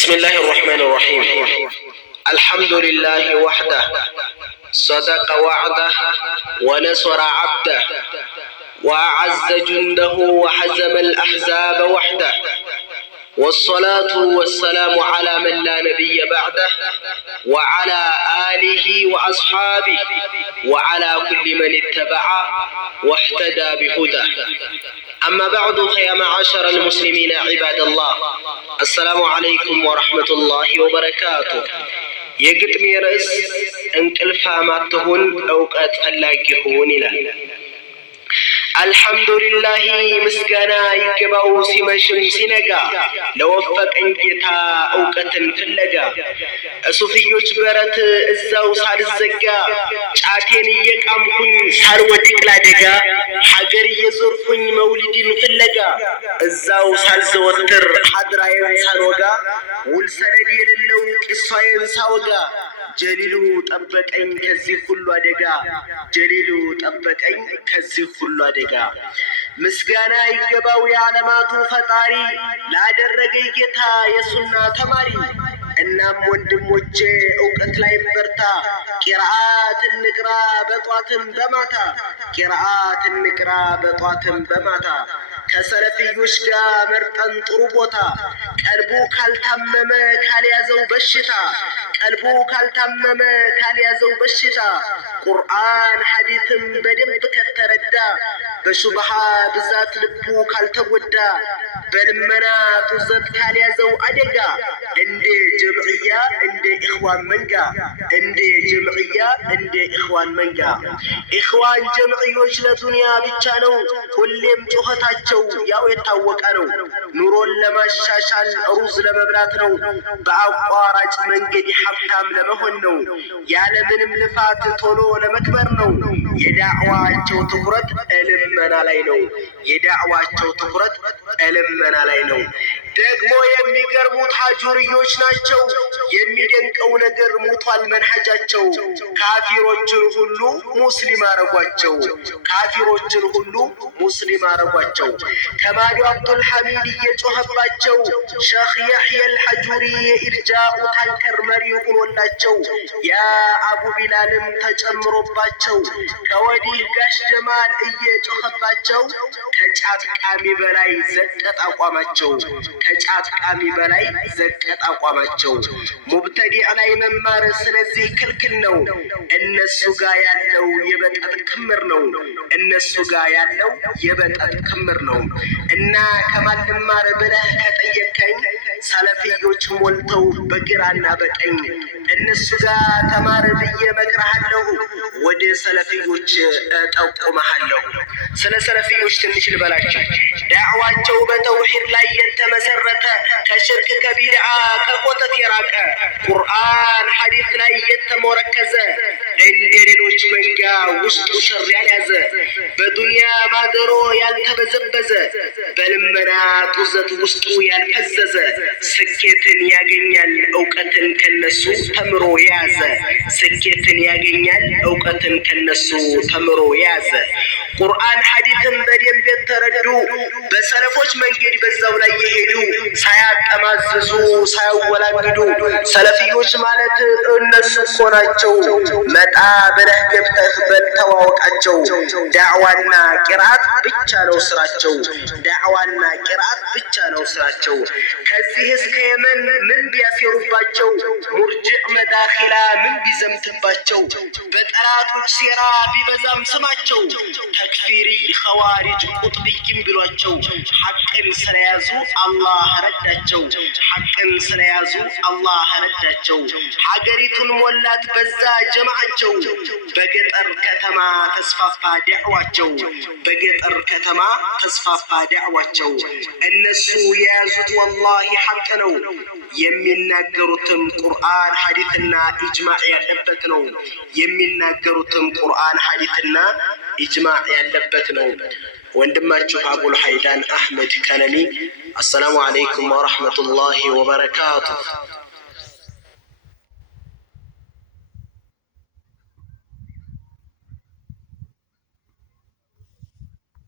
بسم الله الرحمن الرحيم. الحمد لله وحده صدق وعده ونصر عبده وأعز جنده وحزم الأحزاب وحده، والصلاة والسلام على من لا نبي بعده وعلى آله وأصحابه وعلى كل من اتبع واهتدى بهداه. أما بعد، فيا معاشر المسلمين عباد الله، السلام عليكم ورحمة الله وبركاته. የግጥሜ ርዕስ እንቅልፋም አትሁን እውቀት ፈላጊ ሁን ይላል። አልሐምዱሊላህ ምስጋና ይገባው ሲመሽም ሲነጋ ለወፈቀኝ ጌታ እውቀትን ፍለጋ። እሱፍዮች በረት እዛው ሳልዘጋ ጫቴን እየቃምኩኝ ሳልወድቅ ላደጋ ሀገር እየዞርኩኝ መውሊድን ፍለጋ እዛው ሳልዘወትር ሐድራዬን ሳልወጋ ውል ሰነድ የሌለው ቂሷዬን ሳወጋ ጀሊሉ ጠበቀኝ ከዚህ ሁሉ አደጋ ጀሊሉ ጠበቀኝ ከዚህ ሁሉ አደጋ። ምስጋና ይገባው የዓለማቱ ፈጣሪ ላደረገኝ ጌታ የሱና ተማሪ። እናም ወንድሞቼ እውቀት ላይ በርታ፣ ቂርአት እንቅራ በጧትም በማታ ቂርአት እንቅራ በጧትም በማታ። ከሰለፍዮች ጋር መርጠን ጥሩ ቦታ ቀልቡ ካልታመመ ካልያዘው በሽታ ቀልቡ ካልታመመ ካልያዘው በሽታ ቁርአን ሐዲስም በደንብ ከተረዳ በሹብሃ ብዛት ልቡ ካልተጎዳ በልመና ጡዘት ካልያዘው አደጋ እንደ ጀምዕያ እንደ ኢኽዋን መንጋ እንደ ጀምዕያ እንደ ኢኽዋን መንጋ። ኢኽዋን ጀምዕዮች ለዱንያ ብቻ ነው ሁሌም ጩኸታቸው ያው የታወቀ ነው። ኑሮን ለማሻሻል ሩዝ ለመብላት ነው። በአቋራጭ መንገድ ሀብታም ለመሆን ነው። ያለምንም ልፋት ቶሎ ለመክበር ነው። የዳዕዋቸው ትኩረት ልመና ላይ ነው። የዳዕዋቸው ትኩረት ልመና ላይ ነው። ደግሞ የሚገርሙት ሀጁርዮች ናቸው። የሚደንቀው ነገር ሙቷል መንሐጃቸው። ካፊሮችን ሁሉ ሙስሊም አረጓቸው። ካፊሮችን ሁሉ ሙስሊም አረጓቸው። ተማሪ አብዱል ሐሚድ እየጮኸባቸው ሼኽ ያህያ አልሐጁሪ የኢርጃኡ ታንከር መሪ ሆኖላቸው ያ አቡ ቢላልም ተጨምሮባቸው ከወዲህ ጋሽ ጀማል እየጮኸባቸው ከጫት ቃሚ በላይ ዘቀጥ አቋማቸው ከጫት ቃሚ በላይ ዘቀጥ አቋማቸው። ሙብተዲዕ ላይ መማር ስለዚህ ክልክል ነው። እነሱ ጋር ያለው የበጠጥ ክምር ነው። እነሱ ጋር ያለው የበጠጥ ክምር ነው። እና ከማን ልማር ብለህ ከጠየቀኝ ሰለፊዮች ሞልተው በግራና በቀኝ እነሱ ጋር ተማር ብዬ መክረሃለሁ። ወደ ሰለፊዮች ጠቁመሃለሁ። ስለ ሰለፊዮች ትንሽ ልበላችሁ። ዳዕዋቸው በተውሂድ ላይ የተመሰረተ ከሽርክ ከቢድዓ ከቆጠት የራቀ ቁርአን ሐዲስ ላይ የተሞረከዘ እንደ ሌሎች መንጋ ውስጡ ሸር ያልያዘ በዱንያ ማደሮ ያልተበዘበዘ በልመና ጡዘት ውስጡ ያልፈዘዘ ስኬትን ያገኛል እውቀትን ከነሱ ተምሮ የያዘ ስኬትን ያገኛል እውቀትን ከነሱ ተምሮ የያዘ ቁርአን ሐዲስን በደንብ የተረዱ በሰለፎች መንገድ በዛው ላይ የሄዱ ሳያጠማዝዙ ሳያወላግዱ ሰለፊዮች ማለት እነሱ እኮ ናቸው። መጣ ብለህ ገብተህ በተዋወቃቸው። ዳዕዋና ቂርአት ብቻ ነው ስራቸው። ዳዕዋና ቂርአት ብቻ ነው ስራቸው። ከዚህ እስከ የመን ምን ቢያሴሩባቸው፣ ሙርጅዕ መዳኺላ ምን ቢዘምትባቸው፣ በጠላቶች ሴራ ቢበዛም ስማቸው ተክፊሪ ኸዋሪጅ ቁጥብይም ብሏቸው ሐቅን ስለያዙ አላህ ረዳቸው። ሐቅን ስለያዙ አላህ ረዳቸው። ሀገሪቱን ሞላት በዛ ጀማዓቸው። በገጠር ከተማ ተስፋፋ ዳዕዋቸው። በገጠር ከተማ ተስፋፋ ዳዕዋቸው። እነሱ የያዙት ወላሂ ሐቅ ነው። የሚናገሩትም ቁርአን ሐዲስና ኢጅማዕ ያለበት ነው። የሚናገሩትም ቁርአን ሐዲስና ኢጅማዕ ያለበት ነው። ወንድማችሁ አቡል ሀይዳን አህመድ ከነሚ። አሰላሙ አለይኩም ወረሕመቱላሂ ወበረካቱሁ።